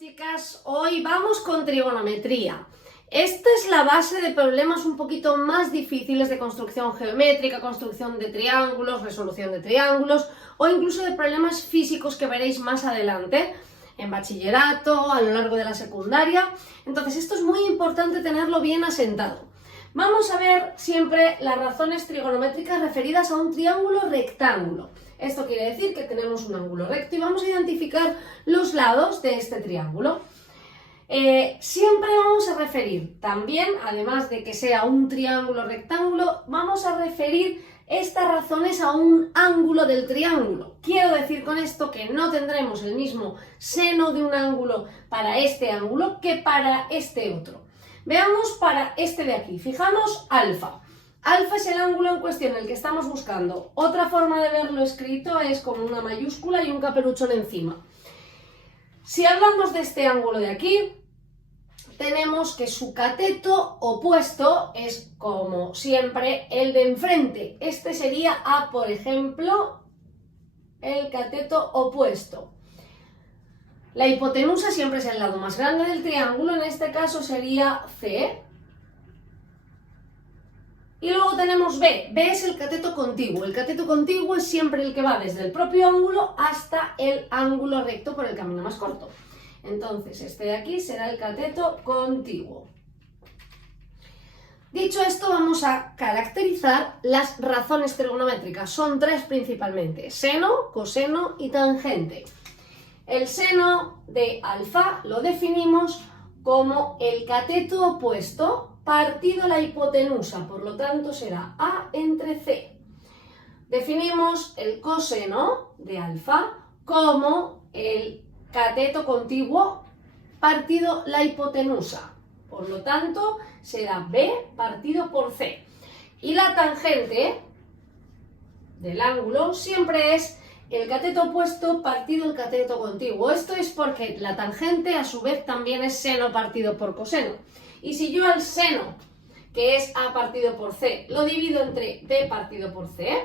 Chicas, hoy vamos con trigonometría. Esta es la base de problemas un poquito más difíciles de construcción geométrica, construcción de triángulos, resolución de triángulos o incluso de problemas físicos que veréis más adelante en bachillerato, a lo largo de la secundaria. Entonces esto es muy importante tenerlo bien asentado. Vamos a ver siempre las razones trigonométricas referidas a un triángulo rectángulo. Esto quiere decir que tenemos un ángulo recto y vamos a identificar los lados de este triángulo. Siempre vamos a referir también, además de que sea un triángulo rectángulo, vamos a referir estas razones a un ángulo del triángulo. Quiero decir con esto que no tendremos el mismo seno de un ángulo para este ángulo que para este otro. Veamos para este de aquí, fijamos alfa. Alfa es el ángulo en cuestión, el que estamos buscando. Otra forma de verlo escrito es con una mayúscula y un caperuchón encima. Si hablamos de este ángulo de aquí, tenemos que su cateto opuesto es, como siempre, el de enfrente. Este sería A, por ejemplo, el cateto opuesto. La hipotenusa siempre es el lado más grande del triángulo, en este caso sería C. Y luego tenemos B. B es el cateto contiguo. El cateto contiguo es siempre el que va desde el propio ángulo hasta el ángulo recto por el camino más corto. Entonces, este de aquí será el cateto contiguo. Dicho esto, vamos a caracterizar las razones trigonométricas. Son tres principalmente: seno, coseno y tangente. El seno de alfa lo definimos como el cateto opuesto partido la hipotenusa, por lo tanto será A entre C. Definimos el coseno de alfa como el cateto contiguo partido la hipotenusa, por lo tanto será B partido por C. Y la tangente del ángulo siempre es el cateto opuesto partido el cateto contiguo. Esto es porque la tangente a su vez también es seno partido por coseno. Y si yo al seno, que es A partido por C, lo divido entre B partido por C,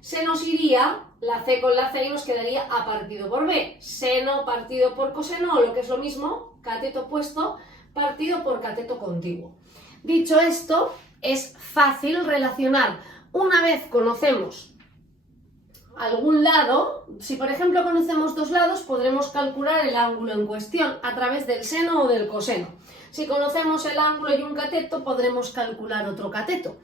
se nos iría la C con la C y nos quedaría A partido por B. Seno partido por coseno, o lo que es lo mismo, cateto opuesto partido por cateto contiguo. Dicho esto, es fácil relacionar. Una vez conocemos algún lado, si por ejemplo conocemos dos lados, podremos calcular el ángulo en cuestión a través del seno o del coseno. Si conocemos el ángulo y un cateto, podremos calcular otro cateto.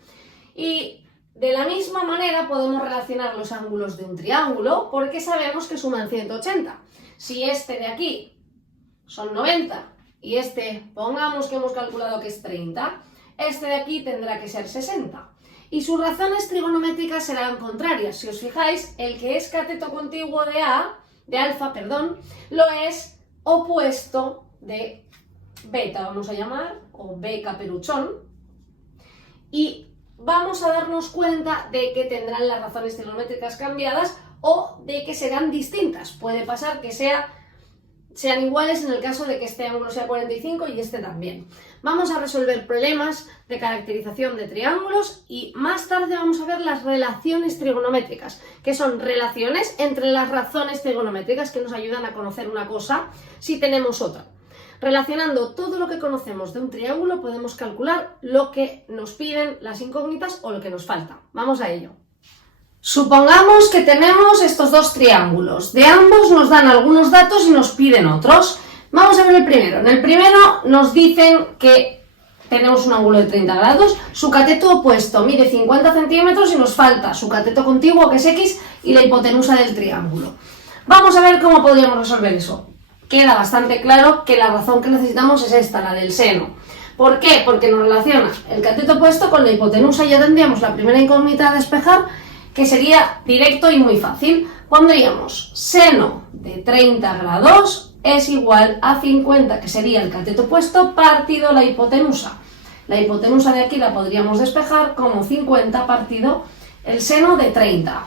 Y de la misma manera podemos relacionar los ángulos de un triángulo porque sabemos que suman 180. Si este de aquí son 90 y este, pongamos que hemos calculado que es 30, este de aquí tendrá que ser 60. Y sus razones trigonométricas serán contrarias. Si os fijáis, el que es cateto contiguo de alfa, lo es opuesto de beta, vamos a llamar, o B caperuchón, y vamos a darnos cuenta de que tendrán las razones trigonométricas cambiadas o de que serán distintas. Puede pasar que sean iguales en el caso de que este ángulo sea 45 y este también. Vamos a resolver problemas de caracterización de triángulos y más tarde vamos a ver las relaciones trigonométricas, que son relaciones entre las razones trigonométricas que nos ayudan a conocer una cosa si tenemos otra. Relacionando todo lo que conocemos de un triángulo podemos calcular lo que nos piden las incógnitas o lo que nos falta. Vamos a ello. Supongamos que tenemos estos dos triángulos. De ambos nos dan algunos datos y nos piden otros. Vamos a ver el primero. En el primero nos dicen que tenemos un ángulo de 30 grados. Su cateto opuesto mide 50 centímetros y nos falta su cateto contiguo, que es X, y la hipotenusa del triángulo. Vamos a ver cómo podríamos resolver eso. Queda bastante claro que la razón que necesitamos es esta, la del seno. ¿Por qué? Porque nos relaciona el cateto opuesto con la hipotenusa. Ya tendríamos la primera incógnita a despejar, que sería directo y muy fácil. Pondríamos seno de 30 grados es igual a 50, que sería el cateto opuesto, partido la hipotenusa. La hipotenusa de aquí la podríamos despejar como 50 partido el seno de 30.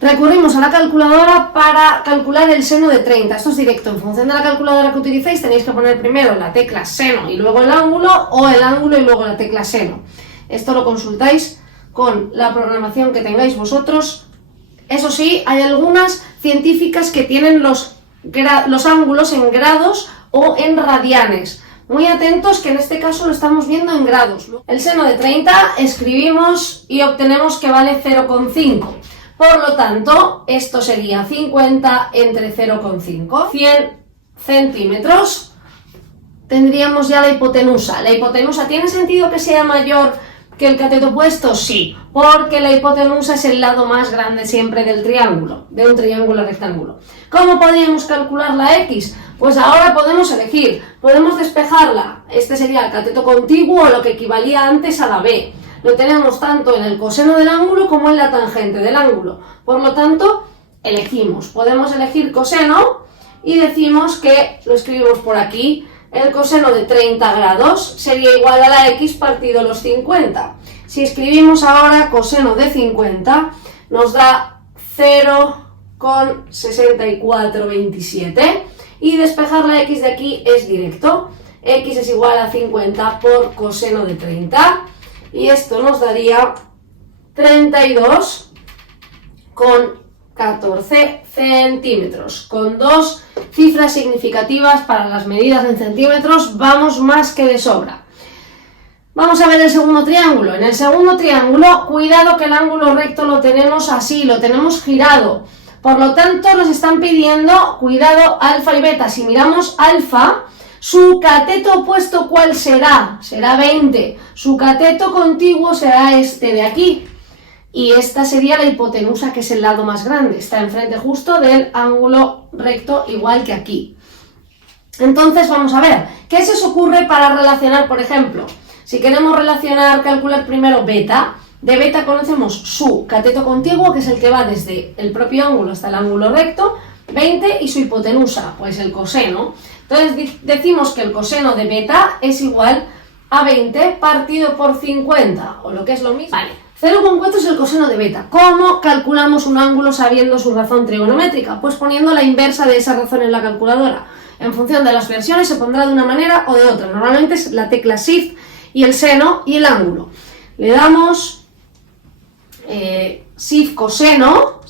Recurrimos a la calculadora para calcular el seno de 30. Esto es directo. En función de la calculadora que utilicéis, tenéis que poner primero la tecla seno y luego el ángulo, o el ángulo y luego la tecla seno. Esto lo consultáis con la programación que tengáis vosotros. Eso sí, hay algunas científicas que tienen los ángulos en grados o en radianes. Muy atentos que en este caso lo estamos viendo en grados. El seno de 30 escribimos y obtenemos que vale 0,5. Por lo tanto, esto sería 50 entre 0,5. 100 centímetros. Tendríamos ya la hipotenusa. ¿La hipotenusa tiene sentido que sea mayor que el cateto opuesto? Sí, porque la hipotenusa es el lado más grande siempre del triángulo, de un triángulo rectángulo. ¿Cómo podríamos calcular la X? Pues ahora podemos elegir, podemos despejarla. Este sería el cateto contiguo, lo que equivalía antes a la B. Lo tenemos tanto en el coseno del ángulo como en la tangente del ángulo. Por lo tanto, elegimos. Podemos elegir coseno y decimos que, lo escribimos por aquí, el coseno de 30 grados sería igual a la X partido los 50. Si escribimos ahora coseno de 50, nos da 0,6427. Y despejar la X de aquí es directo. X es igual a 50 por coseno de 30. Y esto nos daría 32,14 centímetros. Con dos cifras significativas para las medidas en centímetros, vamos más que de sobra. Vamos a ver el segundo triángulo. En el segundo triángulo, cuidado que el ángulo recto lo tenemos así, lo tenemos girado. Por lo tanto, nos están pidiendo, cuidado, alfa y beta. Si miramos alfa, su cateto opuesto, ¿cuál será? Será 20. Su cateto contiguo será este de aquí. Y esta sería la hipotenusa, que es el lado más grande. Está enfrente justo del ángulo recto, igual que aquí. Entonces, vamos a ver, ¿qué se os ocurre para relacionar, por ejemplo? Si queremos calcular primero beta. De beta conocemos su cateto contiguo, que es el que va desde el propio ángulo hasta el ángulo recto, 20, y su hipotenusa, pues el coseno. Entonces decimos que el coseno de beta es igual a 20 partido por 50, o lo que es lo mismo. Vale, 0,4 es el coseno de beta. ¿Cómo calculamos un ángulo sabiendo su razón trigonométrica? Pues poniendo la inversa de esa razón en la calculadora. En función de las versiones se pondrá de una manera o de otra. Normalmente es la tecla Shift y el seno y el ángulo. Le damos Shift coseno,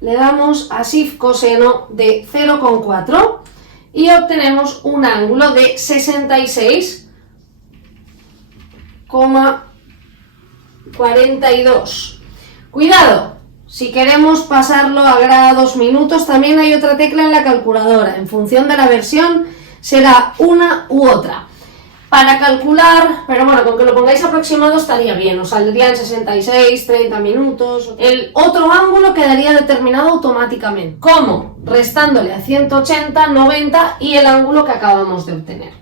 le damos a Shift coseno de 0,4 y obtenemos un ángulo de 66,42. Cuidado, si queremos pasarlo a grados, minutos, también hay otra tecla en la calculadora. En función de la versión será una u otra. Para calcular, pero bueno, con que lo pongáis aproximado estaría bien, os saldrían 66, 30 minutos. El otro ángulo quedaría determinado automáticamente. ¿Cómo? Restándole a 180, 90 y el ángulo que acabamos de obtener.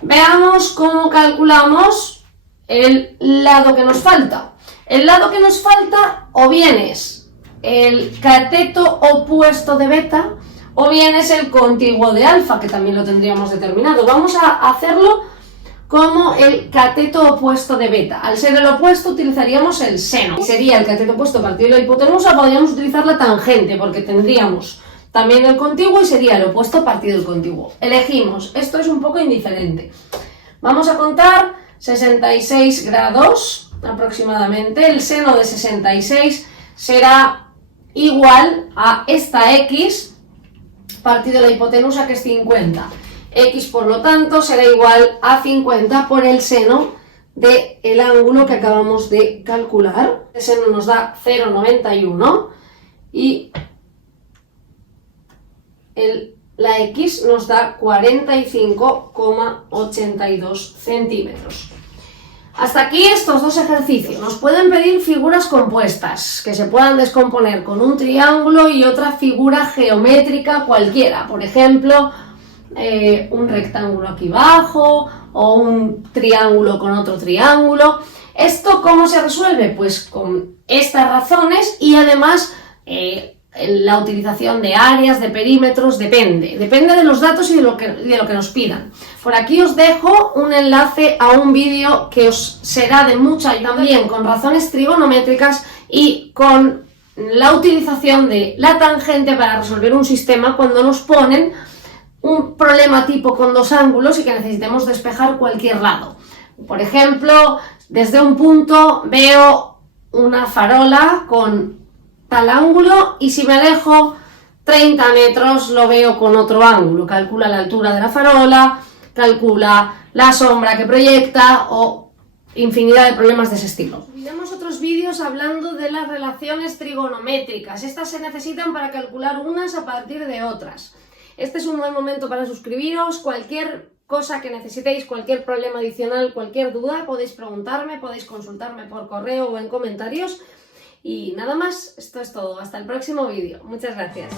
Veamos cómo calculamos el lado que nos falta. El lado que nos falta o bien es el cateto opuesto de beta, o bien es el contiguo de alfa, que también lo tendríamos determinado. Vamos a hacerlo como el cateto opuesto de beta. Al ser el opuesto utilizaríamos el seno. Sería el cateto opuesto partido de la hipotenusa, podríamos utilizar la tangente, porque tendríamos también el contiguo y sería el opuesto partido del contiguo. Elegimos, esto es un poco indiferente. Vamos a contar 66 grados aproximadamente. El seno de 66 será igual a esta X partido de la hipotenusa, que es 50. X, por lo tanto, será igual a 50 por el seno del ángulo que acabamos de calcular. El seno nos da 0,91 y la X nos da 45,82 centímetros. Hasta aquí estos dos ejercicios. Nos pueden pedir figuras compuestas que se puedan descomponer con un triángulo y otra figura geométrica cualquiera. Por ejemplo, un rectángulo aquí abajo o un triángulo con otro triángulo. ¿Esto cómo se resuelve? Pues con estas razones y además la utilización de áreas, de perímetros, depende de los datos y de lo que nos pidan. Por aquí os dejo un enlace a un vídeo que os será de mucha ayuda también con razones trigonométricas y con la utilización de la tangente para resolver un sistema cuando nos ponen un problema tipo con dos ángulos y que necesitemos despejar cualquier lado. Por ejemplo, desde un punto veo una farola con tal ángulo y si me alejo 30 metros lo veo con otro ángulo, calcula la altura de la farola, calcula la sombra que proyecta o infinidad de problemas de ese estilo. Subiremos otros vídeos hablando de las relaciones trigonométricas. Estas se necesitan para calcular unas a partir de otras. Este es un buen momento para suscribiros. Cualquier cosa que necesitéis, cualquier problema adicional, cualquier duda, podéis preguntarme, podéis consultarme por correo o en comentarios. Y nada más, esto es todo. Hasta el próximo vídeo. Muchas gracias.